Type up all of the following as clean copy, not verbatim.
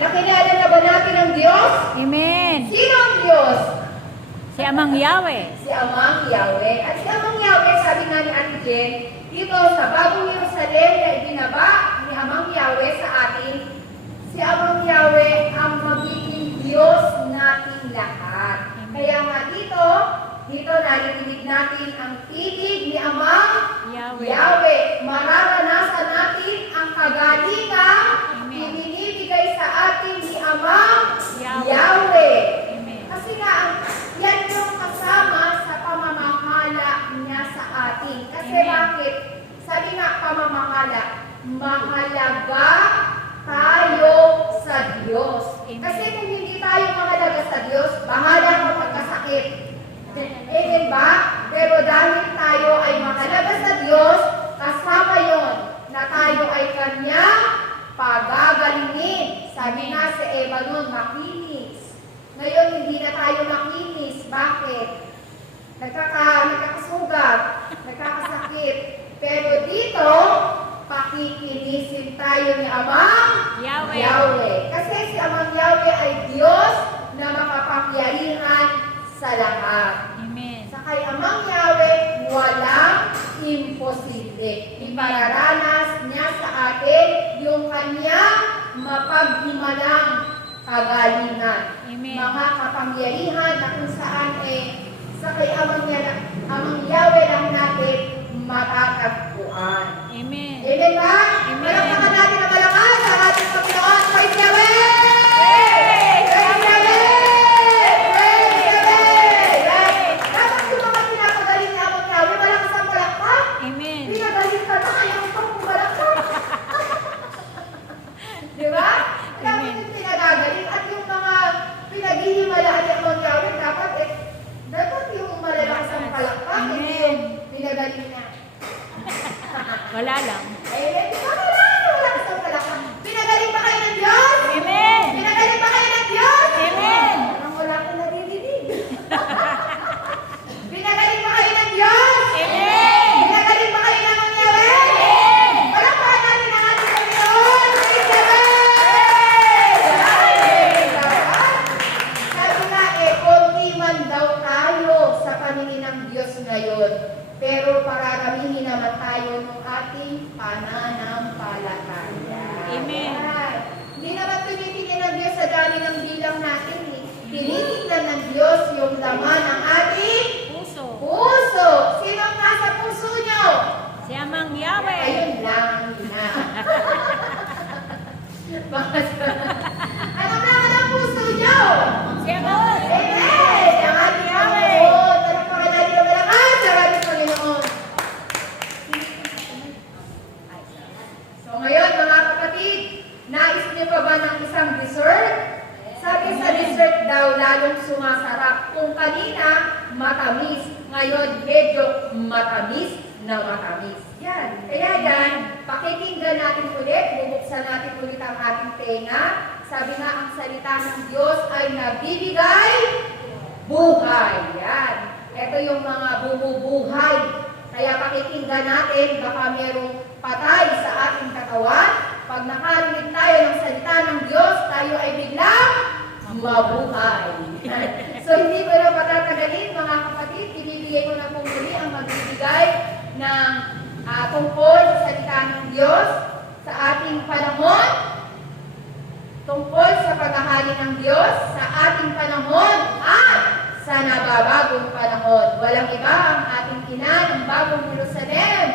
Nakilala na ba natin ang Diyos? Amen. Sino ang Diyos? Si Amang Yahweh. Si Amang Yahweh. At si Amang Yahweh, sabi nga ni Ate Jen, dito sa Bagong Jerusalem na ibinaba ni Amang Yahweh sa atin, si Amang Yahweh ang magiging Diyos nating lahat. Kaya nga dito naririnig natin ang titig ni Amang Yahweh. Mararanasan natin ang kagalingang ibinibigay sa atin ni Amang Yahweh. Kasi nga, yan yung kasama sa pamamahala niya sa atin. Kasi bakit? Sabi nga, pamamahala, mahalaga tayo sa Diyos. Kasi kung hindi tayo mahalaga sa Diyos, bahala ka magkasakit. Amen ba? Pero dahil tayo ay mahalaga sa Diyos, kasama yon na tayo ay Kanyang pagagalingin. Sabi nga si Eva nun, makinis. Ngayon, hindi na tayo makinis. Bakit? Nagkakasugat, nagkakasakit. Pero dito, pakikinisin tayo ni Amang Yahweh. Kasi si Amang Yahweh ay Diyos na makapangyarihan sa lahat. Amen. Sa kay Amang Yahweh, walang imposible. Ipararanas niya sa atin yung kanyang mapaghimalang kagalingan. Amen. Mga kapangyarihan na kung saan sa kay Amang Yahweh lang natin matatagpuan. Amen. Amen ba? Amen. Palakpakan natin ang malakas sa ating Panginoon. Praise Yahweh! Praise Yahweh! Praise Yahweh! Dapat yung mga pinapagaling ni Amang Yahweh, malakas ang palakpak. Amen. Pinagaling ka na, ayaw pang pumalakpak. Di ba? Dapat yung pinagagaling at yung mga pinaghihimalaan ni Amang Yahweh, dapat yung malalakas ang palakpak, hindi yung pinagaling na. Wala lang. Amen. Malakas ang palakpak. Pinagaling ba kayo ng Diyos? Amen. Pinagaling ba kayo ng Diyos? Amen. Parang wala akong nadidinig. Pinagaling ba kayo ng Diyos? Amen. Pinagaling ba kayo ng Amang Yahweh? Amen. Palakpakan natin ang ating Panginoon. Praise Yahweh! Sabi nga konti man daw tayo sa paningin ng Diyos ngayon, pero pararamihin naman tayo ng ating pananampalataya. Amen. Hindi naman tinitingnan ng Diyos sa dami ng bilang natin. Tinitingnan ng Diyos yung laman ng ating Puso. puso. Sino ang nasa puso nyo? Si Amang Yahweh. Ayun lang na. Ano naman ang puso nyo? Si Amang. Amen! Ang ating Panginoon. Talakpakan natin ang malakas sa ating Panginoon. So ngayon, mga kapatid, nais niyo pa ba ng isang dessert? Sabi sa dessert daw, lalong sumasarap. Kung kanina, matamis. Ngayon, medyo matamis na matamis. Yan. Kaya yan, pakikinggan natin ulit, bubuksan natin ulit ang ating tenga. Sabi nga, ang salita ng Diyos ay nabibigay buhay. Yan. Ito yung mga bumubuhay. Kaya pakikinggan natin, baka merong patay sa ating katawan. Pag nakarinig tayo ng salita ng Diyos, tayo ay biglang mabuhay. So hindi ko na patatagalin, mga kapatid, ibibigay ko na po muli ang magbibigay ng tungkol sa salita ng Diyos sa ating panahon, tungkol sa paghahari ng Diyos sa ating panahon at sa nababagong panahon. Walang iba ang ating ina ng bagong Jerusalem,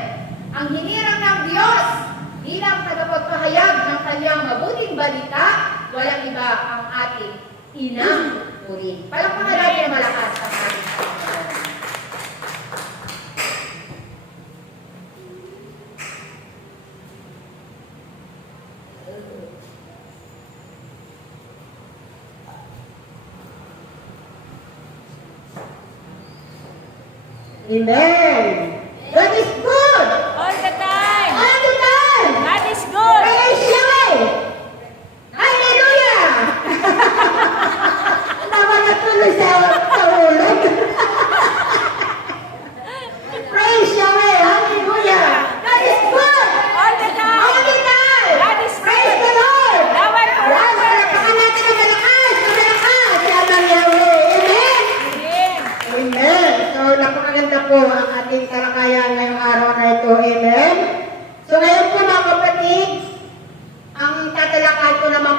ang hinirang ng Diyos bilang tagapagpahayag ng kanyang mabuting balita. Walang iba ang ating inang puri. Palakpakan natin na malakas ang ating Panginoon. Amen. God is good. All the time. All the time. God is good. Praise Yahweh. Hallelujah. Tama na tuloy sa ulog. Praise Yahweh. Hallelujah. God is good. All the time. All the time. God is Praise good. the Lord. Now and forever.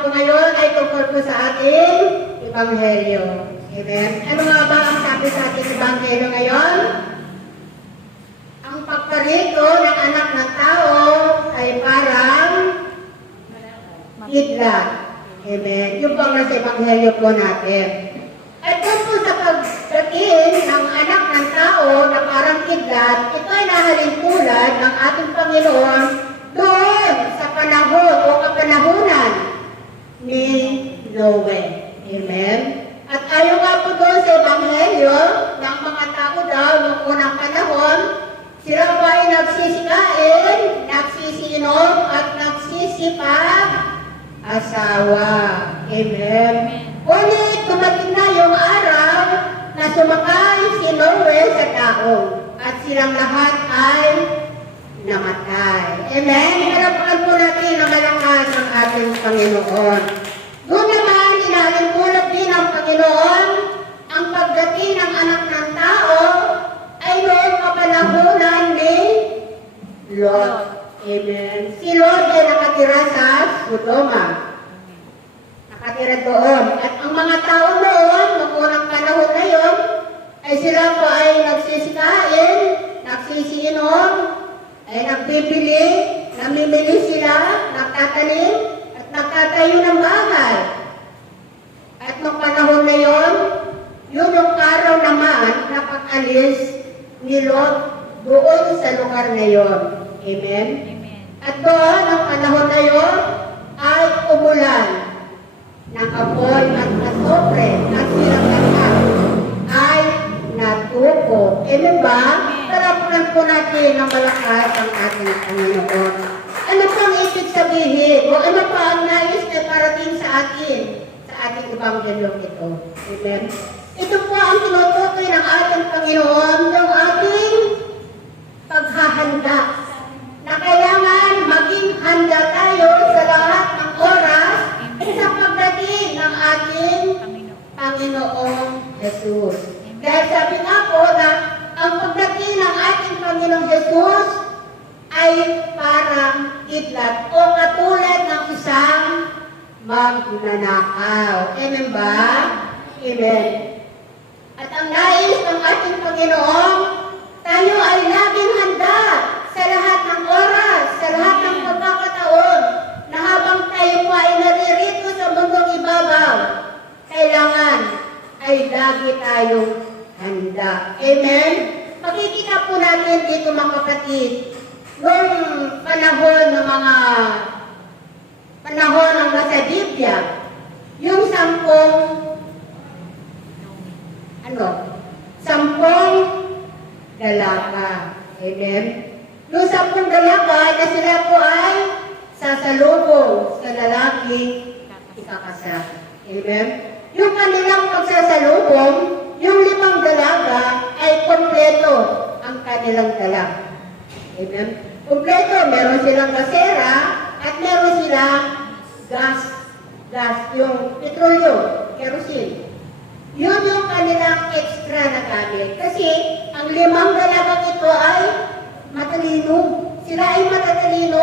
po ngayon ay tungkol po sa ating Ebanghelyo. Amen. Ano nga ba ang sabi sa ating Ebanghelyo ngayon? Ang pagparito ng anak ng tao ay parang kidlat. Amen. Yung po ang nasa Ebanghelyo po natin. At doon po sa pagdating ng anak ng tao na parang kidlat, ito ay nahalintulad ng ating Panginoon doon sa panahon o kapanahunan ni Noe. Amen? At ayon nga po doon sa Ebanghelyo ng mga tao daw noong unang panahon, sila pa ay nagsisikain, nagsisiinom at nagsisipag-asawa. Amen? Ngunit dumating na yung araw na sumakay si Noe sa tao at silang lahat ay namatay. Amen? Harapan po natin ang malakas ng ating Panginoon. Doon naman, inalintulad din ng Panginoon ang pagdating ng anak ng tao ay noong kapanahunan ni Lot. Amen. Si Lot ay nakatira sa Sodoma. Nakatira doon. At ang mga tao noon, noong unang panahon na yun, ay sila po ay nagsisikain, nagsisiinom, ay nagbibili, namimili sila, nagtatanim, at nagtatayo ng bahay. At noong panahon na yon, yun yung araw naman na pag-alis ni Lot doon sa lugar na yon. Amen? Amen. At doon, ang panahon na yon, ay umulan ng apoy at asopre at silang lahat ay natupo. Amen ba? Tarapunan po natin ng malakas ang ating Panginoon. Ano pang ibig sabihin? O ano pa ang nais na parating sa atin sa ating Ebanghelyo ito? Amen? Ito po ang tinutukoy ng ating Panginoon, yung ating paghahanda. Na kailangan maging handa tayo sa lahat ng oras sa pagdating ng ating Panginoong Jesus. Dahil sabi nga po na ang pagdating ng ating Panginoong Jesus ay parang kidlat o katulad ng isang magnanakaw. Amen ba? Amen. At ang nais ng ating Panginoon, tayo ay laging handa sa lahat ng oras, sa lahat ng pagkakataon, na habang tayo po ay naririto sa mundong ibabaw, kailangan ay lagi tayong handa. Amen? Makikita po natin dito mga kapatid, noong panahon ng nasa Biblia, yung sampung dalaga. Amen? Yung 10 dalaga na sila po ay sasalubong sa lalaking ikakasal. Amen? Yung kanilang pagsasalubong, yung 5 dalaga ay kompleto ang kanilang dala. Amen? Kompleto, meron silang gasera at meron silang gas, yung petrolyo, kerosene. Yun yung kanilang extra na gamit. Kasi ang 5 dalagang ito ay matalino. Sila ay matatalino.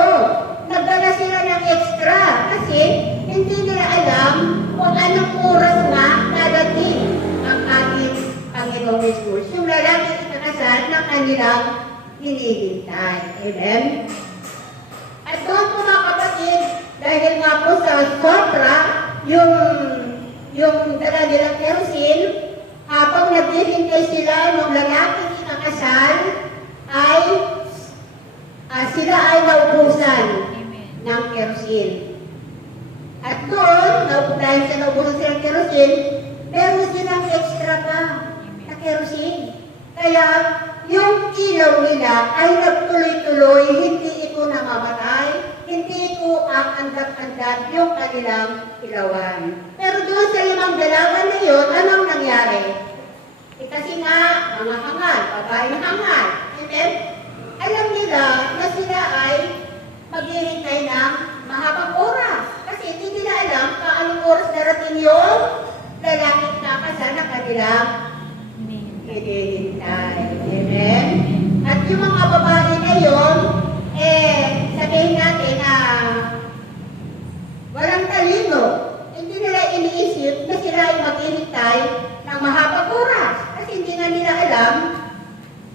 Nagdala sila ng extra kasi hindi nila alam kung anong oras na dadating ang ating Panginoong Jesus. Yung lalaki ikakasal na kanilang hinihintay. Amen? At doon po mga kapatid, dahil nga po sa sobra, yung dala nilang kerosene, habang naghihintay sila ng lalaking ikakasal, ay sila ay naubusan ng kerosene. At doon, dahil sa naubusan silang kerosene, meron silang extra pa na kerosene. Kaya, yung ilaw nila ay nagtuloy-tuloy, hindi ito namamatay, hindi ito aandat-andat yung kanilang ilawan. Pero doon sa 5 dalaga na yun, anong nangyari? Kasi nga, mga hangal, babaeng hangal. Amen? Alam nila na sila ay maghihintay ng mahabang oras. Kasi hindi nila alam kung anong oras darating yung lalaking kakasal na kanilang hinihintay. Amen? At yung mga babae na yun, sabihin natin na walang talino. hindi nila iniisip na sila ay maghihintay ng mahabang oras. Kasi hindi nga nila alam,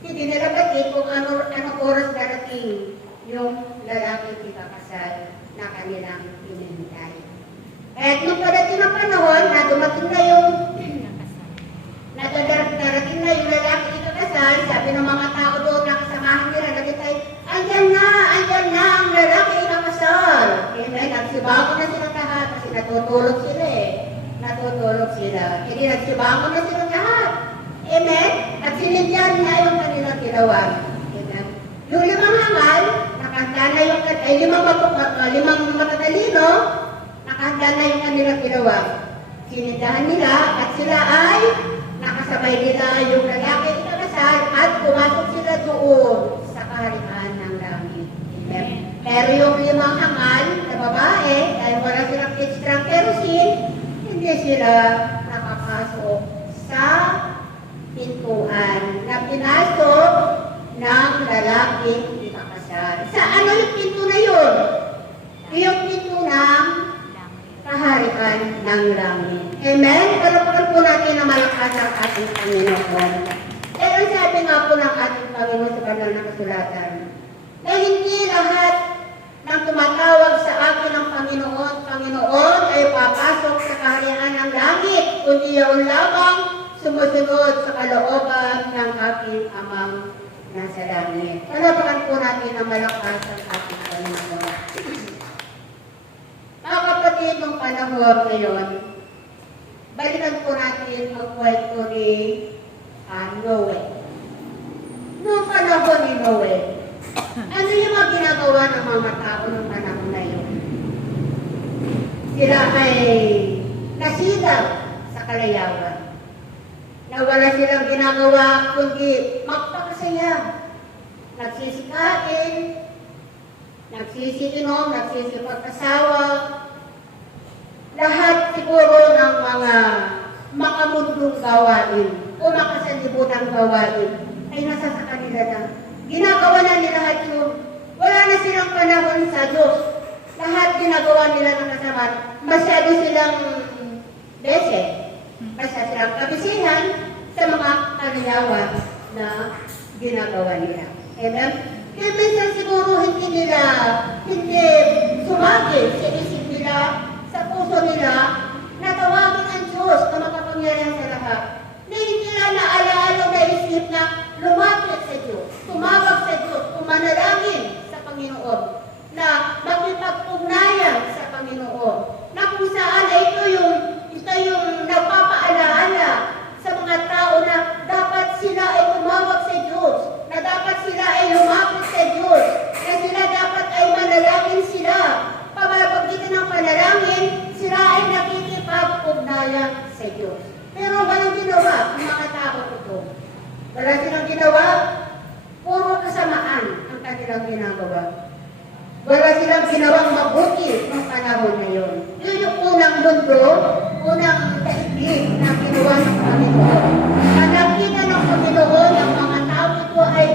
hindi nila batid kung anong oras darating yung lalaking ikakasal na kanilang hinihintay. At nung padating ng panahon na dumating na yung darating na yung lalaki ikakasal, sabi ng mga tao doon na kasamahan nila, nagkitay, andyan na ang lalaki ikakasal. Amen. Nagsibangon na sila lahat kasi natutulog sila eh. Natutulog sila. Hindi nagsibangon na sila lahat. Amen. At sinindyan na yung kanilang ginawa. Amen. Yung limang hangal, nakahanda na yung limang matatalino, nakahanda na yung kanilang ginawa. Sinindahan nila at sila ay nakasabay nila yung lalaki ikakasal at pumasok sila doon sa kaharian ng langit. Amen. Pero yung limang hangal na babae, dahil wala silang extra kerosene, hindi sila nakapasok sa pintuan na pinasok ng lalaking ikakasal. Sa ano yung pinto na yun? Yung pinto ng kaharian ng langit. Amen? Palapakan po natin na malakas ang ating Panginoon. Pero sabi nga po ng ating Panginoon sa banal na kasulatan, na hindi lahat ng tumatawag sa akin ng Panginoon ay papasok sa kaharian ng langit, kundi yun lamang sumusunod sa kalooban ng aking amang nasa langit. Palapakan po natin na malakas ang ating Panginoon. Mga kapatid, ng panahon ngayon, balikan po natin ang kwento ni Noe. Noong panahon ni Noe, ano yung mga ginagawa ng mga tao ng panahon na yun? Sila ay nasilaw sa kalayawan. Na wala silang ginagawa kundi magpakasaya. Nagsisikain, nagsisiinom, nagsisipag-asawa. Lahat siguro ng mga makamundong gawain o makasalibutang gawain ay nasa sa kanila na. Ginagawa na nila lahat yun. Wala na silang panahon sa Diyos. Lahat ginagawa nila ng kasama. Masyado silang bese. Masyado silang kabisihan sa mga kanilawan na ginagawa nila. Amen? Kaya minsan siguro hindi sumagi sa isip nila, sa puso nila, na tawagin ang Diyos na makapangyarihan sa lahat. Na hindi nila naalaala na isip na lumapit sa Diyos, tumawag sa Diyos, umanalangin sa Panginoon, na makipag-ugnayan sa Panginoon, na kung saan ito yung nagpapaalaala sa mga tao na dapat sila ay tumawag sa Diyos, na dapat sila ay lumapit sa Diyos, na sila dapat ay manalangin sila. Pamamagitan ng panalangin, sila ay nakikipag-ugnayan sa Diyos. Pero walang ginawa ang mga tao ito. Wala silang ginawa, puro kasamaan ang kanilang ginagawa. Wala silang ginawang mabuti ng panahon na yun. Yun yung unang mundo, unang daigdig na ginawa ng Panginoon. Na nakita ng Panginoon ang mga tao ito ay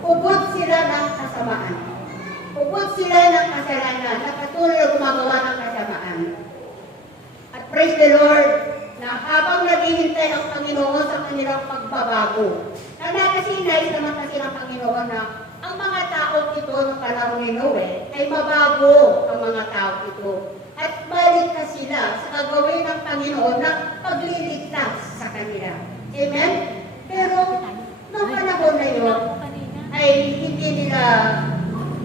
ubod sila ng kasamaan. Ubod sila ng kasalanan na patuloy na gumagawa ng kasamaan. At praise the Lord, na habang naghihintay ang Panginoon sa kanilang pagbabago, na nakasinay naman kasi ng Panginoon na ang mga tao ito ng panahon ni Noe ay mabago ang mga tao ito. At balik na sila sa gagawin ng Panginoon na pagliligtas sa kanila. Amen? Pero, noong panahon na yun, ay hindi nila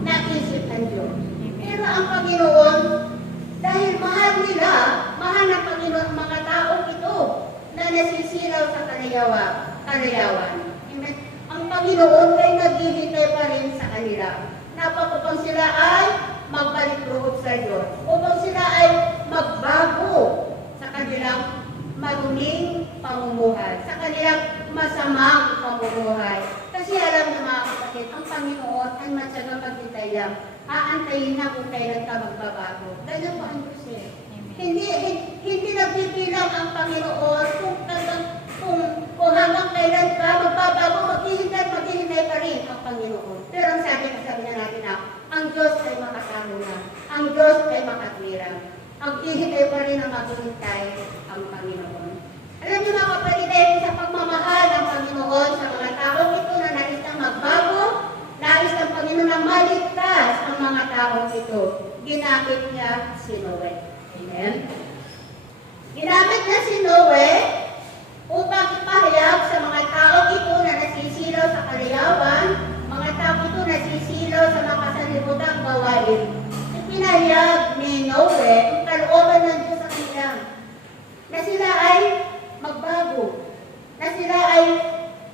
naisip ng Diyos. Pero ang Panginoon, dahil mahal ng Panginoon ang mga tao ito na nasisilaw sa kalayawan. Amen? Ang Panginoon ay naghihintay pa rin sa kanila. Upang sila ay magbalik loob sa Diyos. Upang sila ay magbago sa kanilang maruning pamumuhay. Sa kanilang masamang pamumuhay. Kasi alam na mga kapatid, ang Panginoon ay matyagang maghintay lang. Aantayin na kung kailan ka magbabago. Ganyan po ang Diyos eh. Hindi nagbibilang ang Panginoon kung hanggang kailan ka magbabago, maghihintay pa rin ang Panginoon. Pero ang sabi na natin na, ang Diyos ay makatamo na. Ang Diyos ay makatwirang. Maghihintay pa rin na maghihintay ang Panginoon. Alam niyo mga kapatid, dahil sa pagmamahal ng Panginoon sa mga taong ito na nais na magbago, nais ng Panginoon na maligtas ang mga taong ito. Ginamit niya si Noe. Amen? Ginamit niya si Noe upang ipahayag sa mga taong ito na nasisilaw sa kalayawan, mga taong ito nasisilaw sa mga kasalibutang gawain. Ipinahayag ni Noe ang kalooban ng Diyos sa kanila, na sila ay magbago, na sila ay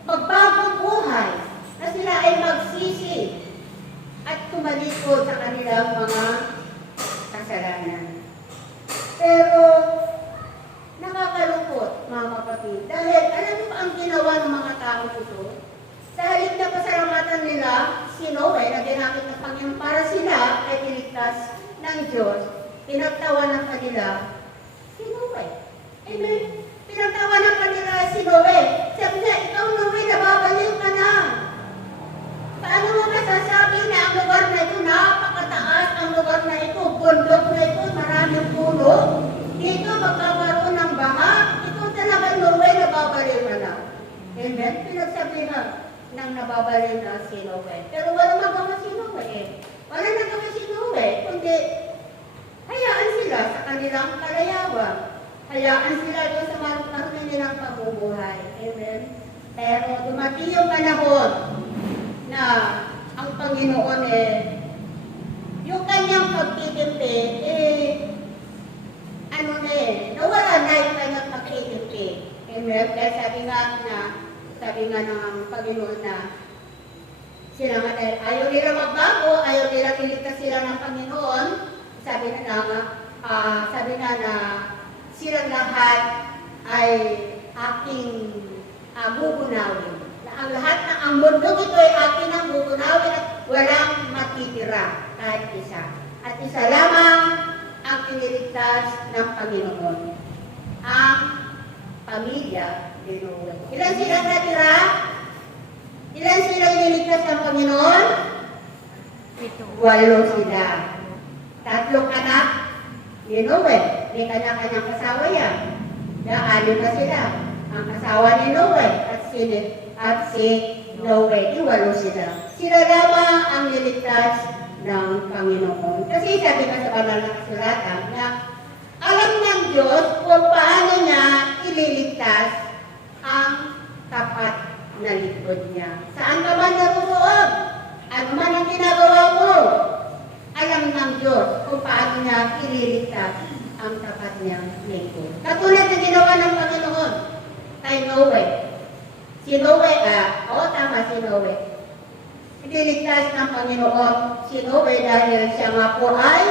magbagong buhay, na sila ay magsisi at tumalikod sa kanilang mga kasalanan. Pero nakakalungkot, mga kapatid, dahil alam niyo ang ginawa ng mga tao ito? Sa halip na pasalamatan nila si Noe na ginamit ng Panginoon para sila ay iligtas ng Diyos, pinagtawanan pa nila si Noe. Amen? Pinagtawanan pa nila si Noe. Sabi niya, ikaw Noe, nababaliw ka na. Paano mo masasabi na ang lugar na ito, napakataas ang lugar na ito, bundok na ito, maraming puno, dito magkakaroon ng baha, ito talaga Noe, nababaliw ka na. Amen? Pinagsabihan ng nababaliw na si Noe. Pero wala magawa si Noe. Wala nagawa si Noe, kundi hayaan sila sa kanilang kalayawan. Hayaan sila doon sa marunong nilang pamumuhay. Amen? Pero dumating yung panahon na ang Panginoon yung kanyang pagtitimpi, nawala na yung kanyang pagtitimpi. Amen? Kaya sabi nga ng Panginoon na sila nga dahil ayaw nila magbago, ayaw nila piligtas sila ng Panginoon, sabi na silang lahat ay aking gugunawin. Ang lahat ng ang mundo ito ay aking ang gugunawin at walang matitira kahit isa. At isa lamang ang iniligtas ng Panginoon, ang pamilya ni Noe. Ilan sila natira? Ilan sila iniligtas ng Panginoon? 8 sila. 3 anak ni Noe. May kanya-kanyang kasawa yan. Anim na sila. Ang kasawa ni Noe at si Noe. 8 sila. Sila lamang ang niligtas ng Panginoon. Kasi sabi ka sa banal na kasulatan na alam ng Diyos kung paano niya ililigtas ang tapat na likod niya. Saan ka man naroon? Ano man ang ginagawa mo? Alam ng Diyos kung paano niya ililigtas ang tapat niyang likod. Katulad na ginawa ng Panginoon kay Noe. Si Noe, tama si Noe. Ililigtas ng Panginoon si Noe dahil siya nga po ay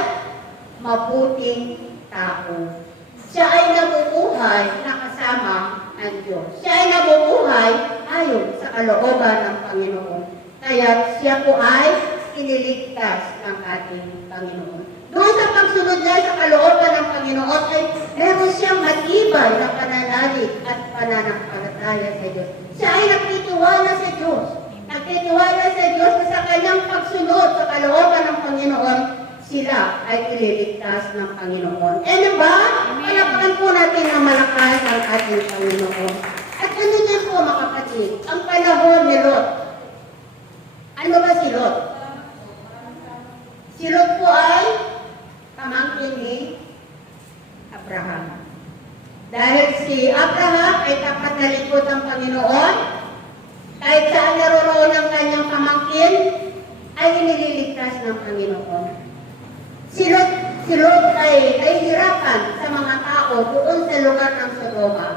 mabuting tao. Siya ay nabubuhay na kasama ang Diyos. Siya ay nabubuhay ayon sa kalooban ng Panginoon. Kaya siya po ay iniligtas ng ating Panginoon. Doon sa pagsunod niya sa kalooban ng Panginoon ay meron siyang matibay na pananalig at pananampalataya sa Diyos. Siya ay nagtitiwala sa Diyos. Nagtitiwala sa Diyos na sa kanyang pagsunod sa kalooban ng Panginoon, sila ay ililigtas ng Panginoon. Ano ba? Palapakan po natin na malakas ang ating Panginoon. At ano niya po mga kapatid? Ang panahon ni Lot. Ano ba si Lot? Si Lot po ay pamangkin ni Abraham. Dahil si Abraham ay tapat na likod ng Panginoon, kahit saan naroroon ang kanyang pamangkin, ay inililigtas ng Panginoon. Si Lot ay nahihirapan sa mga tao doon sa lugar ng Sodoma.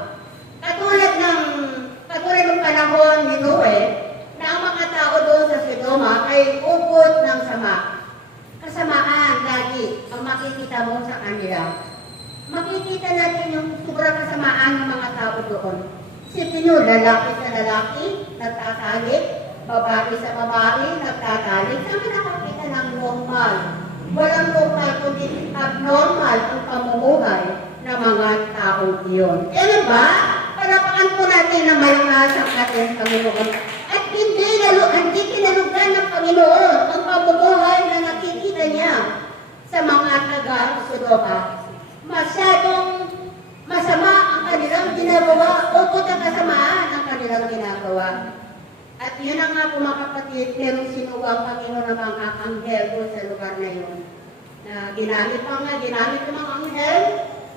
Katulad ng panahon ni Noe, na ang mga tao doon sa Sodoma ay ubod ng sama. Kasamaan lagi ang makikita mo sa kanila. Makikita natin yung sobrang kasamaan ng mga tao doon. Isipin nyo, lalaki sa lalaki, nagtatalik, babae sa babae, nagtatalik. Saan nakakita ng normal? Walang normal, kundi abnormal ang pamumuhay ng mga tao iyon. Ano ba? Palapakan po natin na malakas ang ating Panginoon. At hindi kinalugan ng Panginoon ang pamumuhay na nakikita niya sa mga taga-Sodoma. masyadong masama ang kanilang ginagawa o kung kasamaan ang kanilang ginagawa. At yun ang nga po mga kapatid, merong sinuwa ang Panginoon ng mga anghel doon sa lugar na yun. Na ginamit ng mga anghel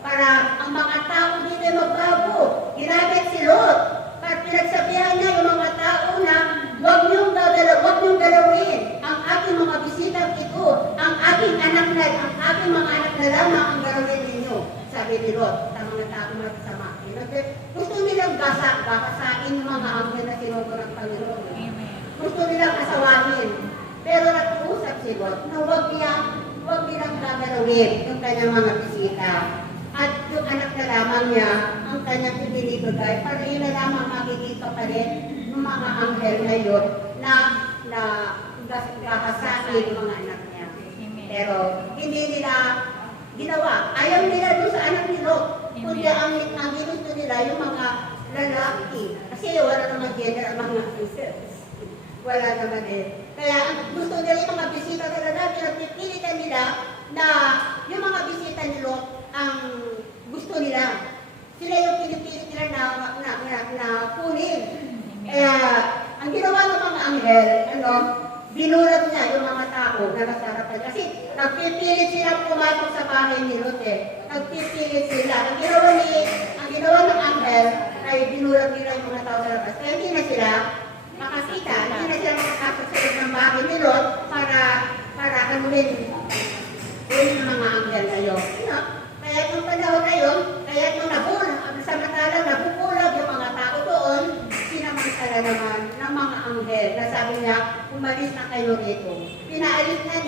para ang mga tao dito ay magbago. Ginamit si Lot. At pinagsabihan niya yung mga tao na huwag niyong galawin ang aking mga bisitang ito, ang aking mga anak na lamang ang galawin ninyo. Sabi ni Lot sa mga tao masama. Gusto nilang gasain yung mga anghel na sinugo ng Panginoon. Amen. Gusto nilang asawahin. Pero nag-uusap si Lot na huwag nilang gagalawin yung kanyang mga bisita. At yung anak na lamang niya, ang kanyang ibinibigay, para yun na lamang makikita pa rin ng mga anghel na yun na gahasain yung mga anak niya. Amen. Pero hindi nila ginawa. Ayaw nila doon sa anak ni Lot. Kundi ang ginusto nila yung mga lalaki. Kasi wala naman gender ang mga angels. Wala naman eh. Kaya ang gusto nila yung mga bisita na lalaki, pinagpipilitan nila na yung mga bisita ni Lot ang gusto nila. Sila yung pinipilit nila na kunin. Kaya ang ginawa ng mga anghel, binulat niya yung mga tao na nasa harapan. Kasi nagpipilit sila pumasok sa bahay ni Lot eh. Nagpipilit sila. Ang ginawa ng anghel ay binulat nila yung mga tao sa harapan. Kaya hindi na sila makakita, hindi na sila makakasok sa loob ng bahay ni Lot para hanunin yung mga anghel na yun. Kaya yung panahon na yun, kaya nung samantalang nabubulag yung mga tao doon, sinamantala naman ng mga anghel na sabi niya, umalis na kayo rito. Pinaalis na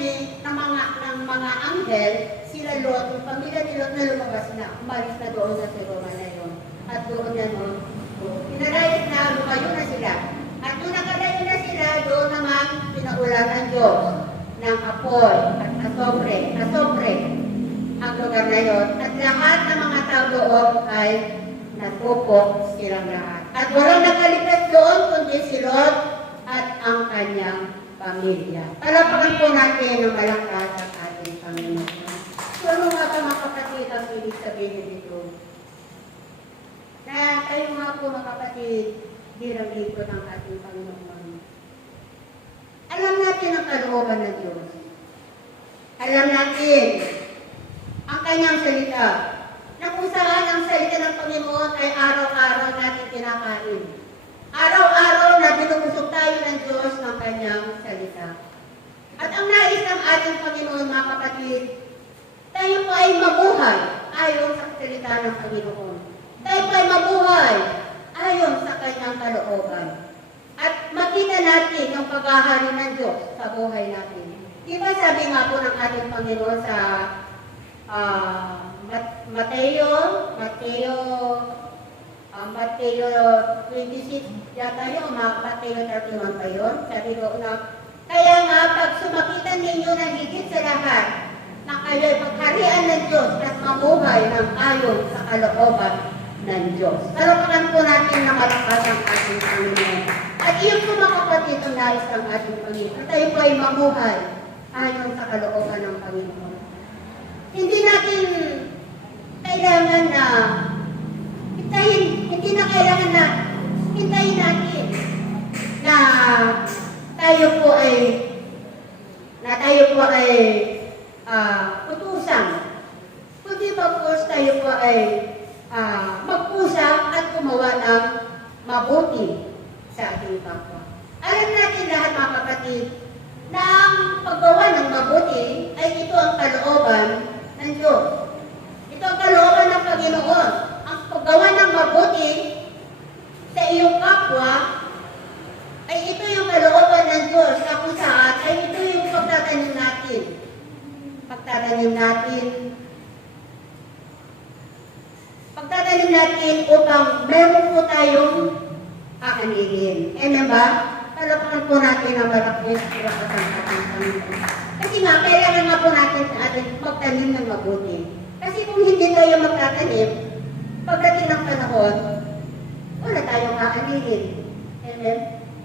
ng mga anghel, sila Lot, yung pamilya ni Lot na lumabas na, umalis na doon sa Sodoma na yun. At doon yan, pinarayot na, lumayo na sila. At doon nakalayo na sila, doon naman pinaulan ng Diyos ng apoy at asopre ang lugar na yun. At lahat ng mga tao doon ay nagpupok silang lahat. At walang nakaligtas doon kundi si Lot at ang kanyang pamilya. Palapakan po natin ng malakas ang ating Panginoon. So ano nga ba mga kapatid ang ibig sabihin dito? Na tayo nga po mga kapatid, bilang lingkod ng ating Panginoon. Alam natin ang kalooban ng Diyos. Alam natin ang kanyang salita. Na kung saan ang salita ng Panginoon ay araw-araw natin kinakain. Araw-araw na binubusog tayo ng Diyos ng kanyang salita. At ang nais ng ating Panginoon, mga kapatid, tayo po ay mabuhay ayon sa salita ng Panginoon. Tayo po ay mabuhay ayon sa kanyang kalooban. At makita natin yung paghahari ng Diyos sa buhay natin. Diba sabi nga po ng ating Panginoon sa Mateo 26 yata yun, Mateo 31 pa yun. Sabi doon na, kaya nga pag sumakitan ninyo ng higit sa lahat, na kayo'y pagharian ng Diyos at mamuhay ng ayon sa kalooban ng Diyos. Kalooban po natin na malakas ang ating Panginoon. At iyon po mga kapatid ang nais ng ating Panginoon. Tayo po ay mamuhay ayon sa kalooban ng Panginoon. Hindi natin kailangan na hindi na kailangan na hintayin natin na tayo po ay utusan. Kundi bagkus tayo po ay magpusa at gumawa ng mabuti sa ating kapwa. Alam natin lahat mga kapatid na ang paggawa ng mabuti ay ito ang kalooban ng Diyos. Ito ang kalooban ng Panginoon. Ang paggawa ng mabuti sa iyong kapwa ay ito yung kalooban ng Diyos na kung saan ay ito yung pagtatanim natin. Pagtatanim natin upang meron po tayong aanihin. Amen ba? Palapakan po natin ang malaking kurasan ng ating Panginoon. Kasi nga, kailangan nga po natin sa ating magtanim ng mabuti. Kasi kung hindi tayo magtatanim, pagdating ng panahon, wala tayong aanihin. Amen?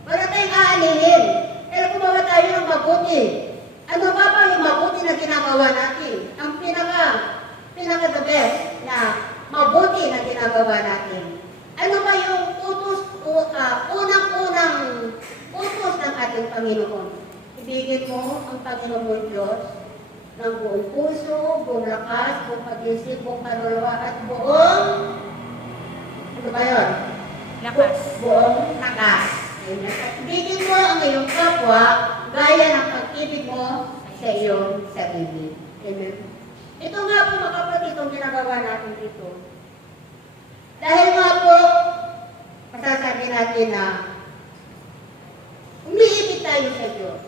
Wala tayong aanihin. Pero gumawa tayo ng mabuti. Ano ba yung mabuti na ginagawa natin? Ang pinaka the best buong puso, buong lakas, buong pag-isip, buong kaluluwa, at buong, ano ba yun? Lakas. Buong lakas. Amen. At ibigin mo ang iyong kapwa, gaya ng pag-ibig mo sa iyong sarili. Amen. Ito nga po mga kapatid, itong ginagawa natin dito. Dahil nga po, masasabi natin na umiibig tayo sa Diyos.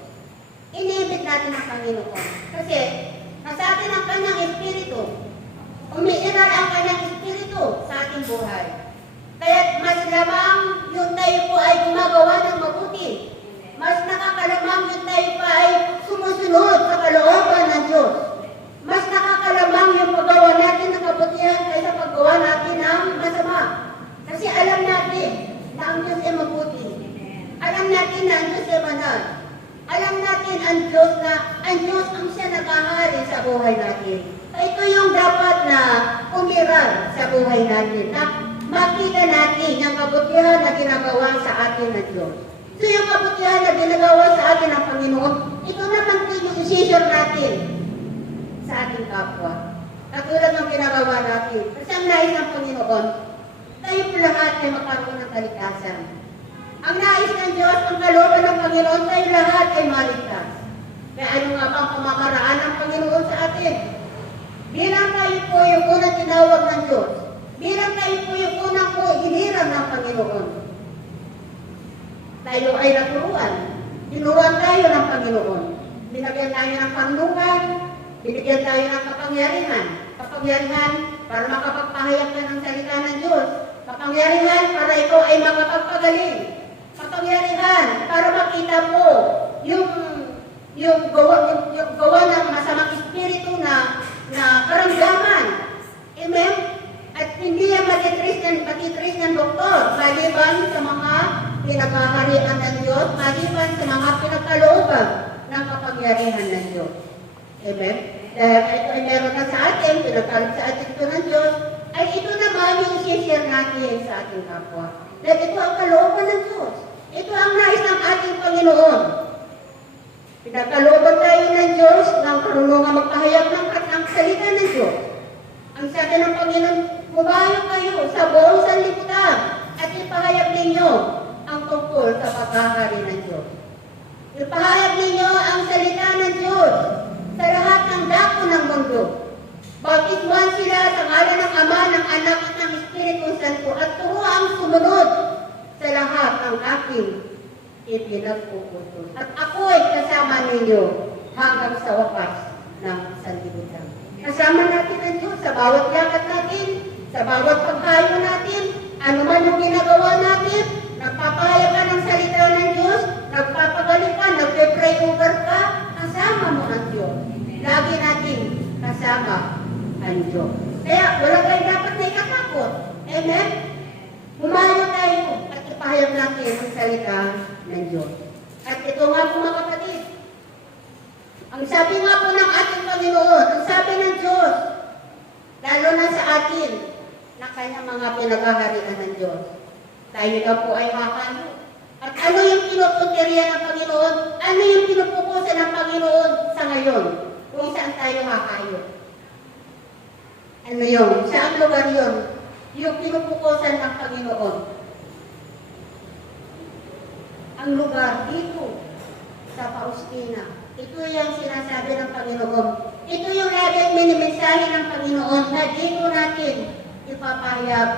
Iniibig natin ang Panginoon. Kasi, nasa atin ang kanyang Espiritu. Umiiral ang kanyang Espiritu sa ating buhay. Kaya mas lamang yung tayo po ay gumagawa ng mabuti. Mas nakakalamang yung tayo pa ay sumusunod sa kalooban ng Diyos. Mas nakakalamang yung paggawa natin ng kabutihan kaysa paggawa natin ng masama. Kasi alam natin na ang Diyos ay mabuti. Alam natin na ang Diyos ay banal. Alam natin ang Diyos ang siya nakahari sa buhay natin. Ito yung dapat na umiral sa buhay natin. Na makita natin ang kabutihan na ginagawa sa atin ng Diyos. So yung kabutihan na ginagawa sa atin ng Panginoon, ito naman po yung isisure natin sa ating kapwa. Katulad ng ginagawa natin. Kasi ang nais ng Panginoon, tayo po lahat ay magkaroon ng kaligtasan. Ang nais ng Diyos, ang kalooban ng Panginoon, tayo lahat ay maligtas. Kaya ano nga bang pamamaraan ng Panginoon sa atin? Bilang tayo po yung unang tinawag ng Diyos. Bilang tayo po yung unang po hinirang ng Panginoon. Tayo ay naturuan. Tinuruan tayo ng Panginoon. Binigyan tayo ng panlungan. Binigyan tayo ng kapangyarihan. Kapangyarihan para makapagpahayag ka ng salita ng Diyos. Kapangyarihan para ikaw ay makapagpagaling. Kapangyarihan para makita mo yung gawa ng masamang espiritu na karamdaman. Amen? At hindi yan matitris ng doktor, maliban sa mga pinagkaharian ng Diyos, maliban sa mga pinagkalooban ng kapangyarihan ng Diyos. Amen? Dahil ito ay meron na sa atin, pinagkaloob sa atin ito ng Diyos, ay ito naman yung i-share natin sa ating kapwa. Dahil ito ang kalooban ng Diyos. Ito ang nais ng ating Panginoon. Pinagkalooban tayo ng Diyos ng karunungan magpahayag ng salita ng Diyos. Ang sabi ng Panginoon, humayo kayo sa buong sanlibutan at ipahayag ninyo ang tungkol sa paghahari ng Diyos. Ipahayag ninyo ang salita ng Diyos sa lahat ng dako ng mundo. Bautismuhan sila sa ngalan ng Ama, ng Anak at ng Espiritu Santo at turuang sumunod sa lahat ng aking ipinagpuputos. At ako ay kasama ninyo hanggang sa wakas ng sanlibutan. Kasama natin ang Diyos sa bawat lakad natin, sa bawat paghayo natin, ano man yung ginagawa natin, nagpapahayag ka ng salita ng Diyos, nagpapagaling ka, nagpe-pray over ka, kasama mo ang Diyos. Lagi natin kasama ang Diyos. Kaya wala tayong dapat na ikatakot. Amen? Humayo tayo at ipahayag natin ang salita ng Diyos. At ito nga po mga kapatid, ang sabi nga po ng ating Panginoon, ang sabi ng Diyos, lalo na sa atin, na kanyang mga pinaghaharian ng Diyos, tayo na po ay hakayo. At ano yung pinuputirya ng Panginoon? Ano yung pinupukusan ng Panginoon sa ngayon? Kung saan tayo hakayo? Ano yun? Saan lugar yun? Yung pinupukusan ng Panginoon. Ang lugar dito, sa Faustina. Ito yung sinasabi ng Panginoon. Ito yung laging minimensahe ng Panginoon na dito natin ipapahayag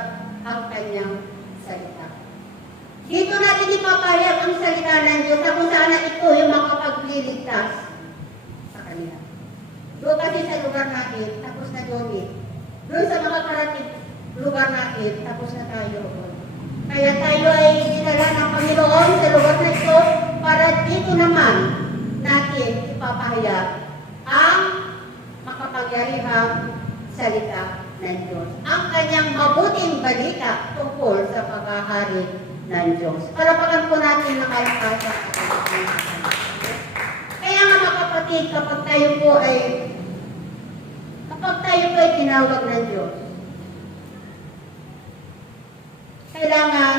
ang kanyang salita. Dito natin ipapahayag ang salita ng Diyos na kung saan ito yung makapagliligtas sa kanila. Doon kasi sa lugar natin, tapos na doon eh. Doon sa mga karating lugar natin, tapos na tayo roon. Kaya tayo ay dinala ng Panginoon sa lugar na ito para dito naman natin ipapahayag ang makapangyarihang salita ng Diyos. Ang kanyang mabuting balita tungkol sa paghahari ng Diyos. Parapakan po natin ng kalakasan. Kaya nga mga kapatid, kapag tayo po ay tinawag ng Diyos, kailangan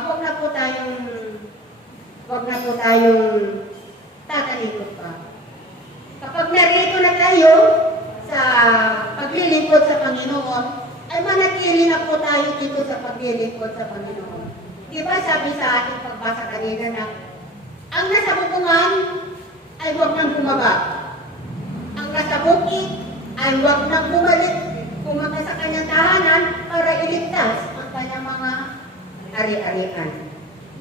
huwag na po tayong tatalikod pa. Kapag narito na tayo sa paglilingkod sa Panginoon, ay manatili na po tayo dito sa paglilingkod sa Panginoon. Di ba sabi sa ating pagbasa kanina na ang nasa bubungan ay huwag nang bumaba. Ang nasa bukid ay huwag nang pumunta sa kanyang tahanan para iligtas ang kanyang mga ari-arian.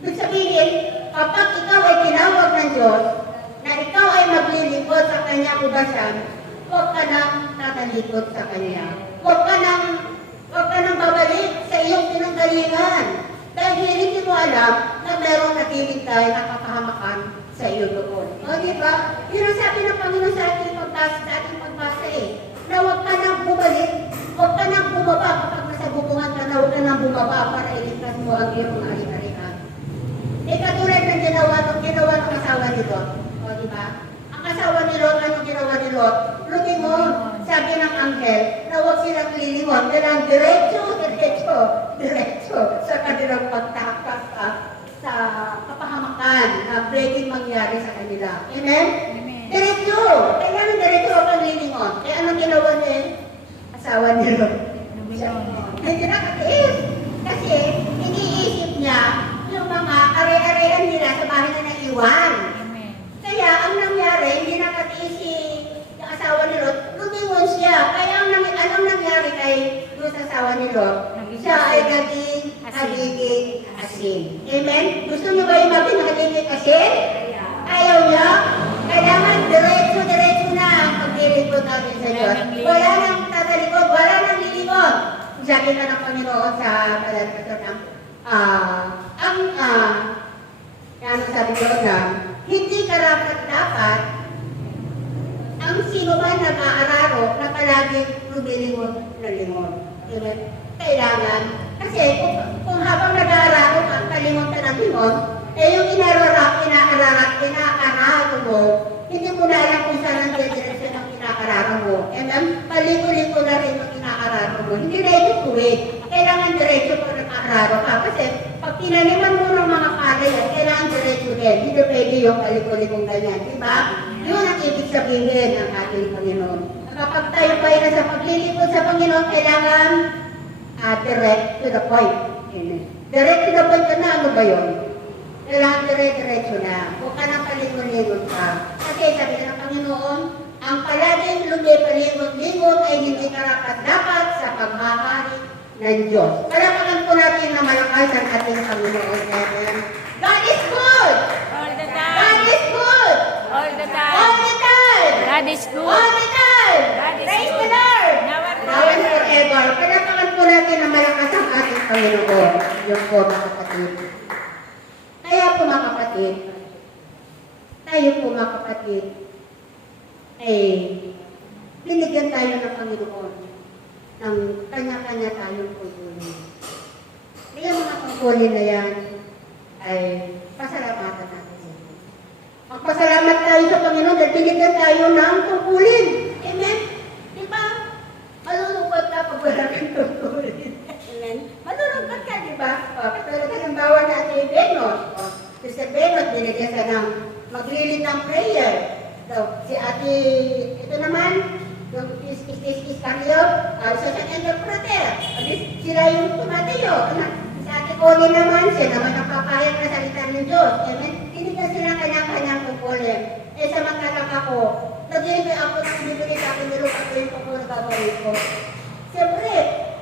Ibig sabihin, kapag ikaw ay tinawag ng Diyos, na ikaw ay maglilingkod sa kanyang ugasan, huwag ka nang tatalikod sa kanya. Huwag ka nang babalik sa iyong pinanggalingan. Dahil hindi mo alam na mayroong naghihintay na kapahamakan sa iyo doon. O, di ba? Yun ang sabi ng Panginoon sa ating pagbasa na huwag ka nang bumalik, huwag ka nang bumaba kapag nasa bubungan ka na, huwag ka nang bumaba para iligtas mo ang iyong ari-arian. Katulad ng ginawa ng asawa ni Lot. O, di ba? Ang asawa ni Lot, anong ginawa ni Lot? Lumingon, sabi ng anghel, na huwag silang lilingon, kailangan diretso sa kanilang pagtakas sa kapahamakan na pwedeng mangyari sa kanila. Amen? Amen. Diretso! Kailangan diretso ang lilingon. Kaya anong ginawa ni asawa ni Lot? Hindi nakatiis. Kasi iniisip niya yung mga are-arean nila sa bahay na naiwan. Amen. Kaya ang nangyari, hindi nakatiis yung asawa ni Lot, lumingon siya. Kaya anong nangyari kay doon sa asawa ni Lot? Siya ay naging asin. Amen? Gusto niyo ba yung maging asin? Ayaw niya? Kailangan diretso na ang paglilingkod natin sa Diyos. Wala nang tatalikod, wala nang lilingon. Sabi na ng Panginoon sa palalakasan ng ano sabi ko na, hindi karapat-dapat ang sino man nag-aararo na palaging lumilingon na lingon. Kailangan, kasi kung habang nag-aararo ka, kalingon ka ng lingon, yung inaararo mo, hindi mo na alam kung saan ang direksyon ng inaararo mo. And paliko-liko na rin yung inaararo mo. Hindi na ito tuwid. Kailangan diretso kung nag-aararo ka. Kasi pag pinaniman mo ng mga palay, kailangan diretso din. Hindi pwede yung paliko-likong ganyan. Diba? Yun ang ibig sabihin ng ating Panginoon. Kapag tayo pa na sa paglilipod sa Panginoon, kailangan direct to the point. Direct to the point ka na, ano ba yun? Kailangan diretso na. Huwag ka nang palingon-lingon ka. Kasi sabi ng Panginoon, ang palaging lumipalingon-lingon ay hindi karapat-dapat sa paghahari ng Diyos. Palapakan po natin na malakas ang ating Panginoon. God is good! All the God time. is good! All the All time. the time! God is good. All the time! God is Praise good. the Lord! Now and Now and forever. Palapakan po natin na malakas ang ating Panginoon. Yung po mga kapatid. Kaya po mga kapatid, tayo po mga kapatid, binigyan tayo ng Panginoon ng kanya-kanya tayong tungkulin. Kaya mga tungkulin na yan ay pasalamatan natin sa Diyos. Magpasalamat tayo sa Panginoon dahil binigyan tayo ng tungkulin. Amen? Di ba? Malulungkot ka pag wala kang tungkulin. Amen? Malulungkot ka, di ba? Katulad halimbawa na Ate Benos. Sister Benos, binigyan siya ng maglilit ng prayer. So, si Ate, ito naman, yung Iscariot, siya siyang interpreter. Sila yung tumatayo. Si Ate Connie naman, siya naman ang papayag na salita ng Diyos. Amen? Binigyan sila kanya-kanyang tungkulin. Samantalang ako, nag-ibig ako ng bibili sa akin nilong ako yung tungkulin na gagawin ko. Siyempre,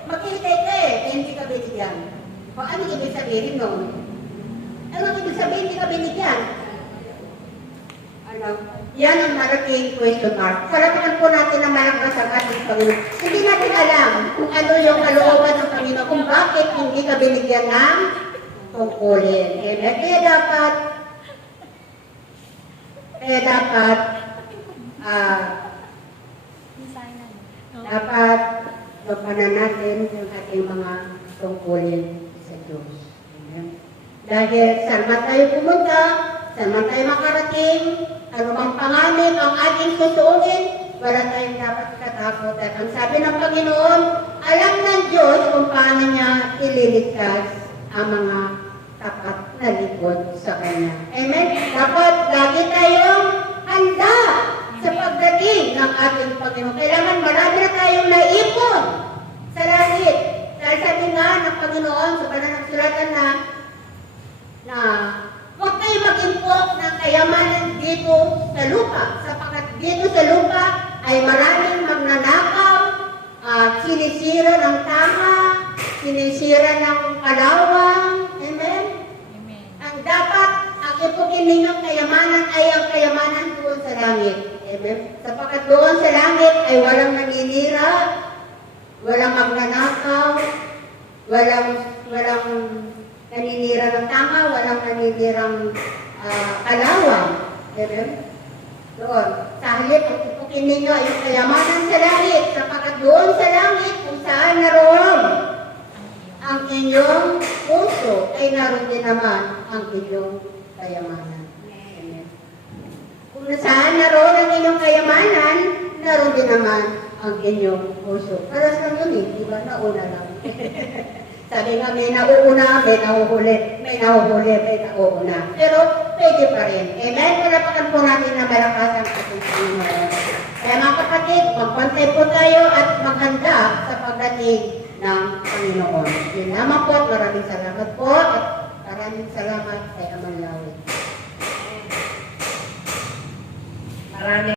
makikay ka hindi ka binigyan. O ano ibig sabihin nun? Ano ibig sabihin, hindi ka binigyan? Ano? Yan ang malaking question mark. Palapakan po natin ang malakas ang ating Panginoon. Hindi natin alam kung ano yung kalooban ng Panginoon, kung bakit hindi ka binigyan ng tungkulin. Kaya dapat gampanan natin yung ating mga tungkulin sa Diyos. Amen. Dahil saan man tayo pumunta, saan man tayo makarating, anumang panganib ang ating susuungin, wala tayong dapat katakot. At ang sabi ng Panginoon, alam ng Diyos kung paano niya ililigtas ang mga tapat na likod sa Kanya. Amen? Dapat lagi tayong handa sa pagdating ng ating Panginoon. Kailangan marami na tayong naipon sa langit. Dahil sabi nga ng Panginoon sa banal na kasulatan na huwag kayo mag-impok ng kayamanan dito sa lupa. Sapagkat dito sa lupa ay maraming magnanakaw, sinisira ng tama, sinisira ng kalawang. Amen? Amen. Ang dapat, ang ipukin ninyong kayamanan ay ang kayamanan doon sa langit. Amen? Sapagkat doon sa langit ay walang naninira, walang magnanakaw, walang naninira ng tama, walang naninirang kalawang. Amen? Doon. Sa halip, ang ipukin ninyo ay yung kayamanan sa langit, sapagkat doon sa langit kung saan naroon ang inyong puso ay naroon din naman ang inyong kayamanan. Amen. Kung saan naroon ang inyong kayamanan, naroon din naman ang inyong puso. Paras lang yun eh, di ba? Nauna lang. Sabi nga, may nauuna, may nahuhuli, may nauuna. Pero pwede pa rin. Amen? Palapakan po natin na malakas ang ating Panginoon. Kaya mga kapatid, magpantay po tayo at maghanda sa pagdating ng Panginoon. Yun naman po, maraming salamat po at maraming salamat kay Aman Lawit. Maraming